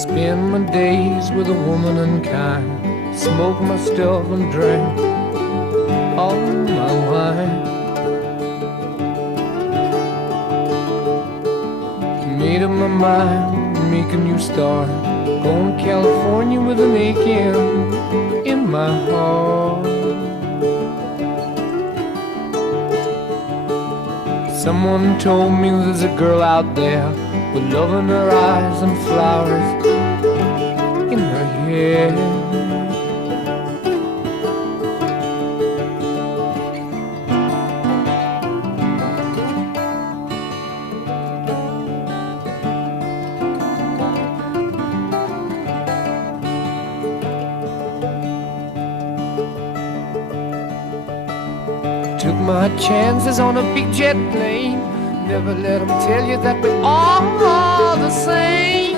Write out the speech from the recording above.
Spend my days with a woman unkind, smoke my stuff and drink all my wine. Made up my mind, make a new start, going to California with an aching in my heart. Someone told me there's a girl out there with love in her eyes and flowers in her hair. Took my chances on a big jet plane. Never let them tell you that we're all the same.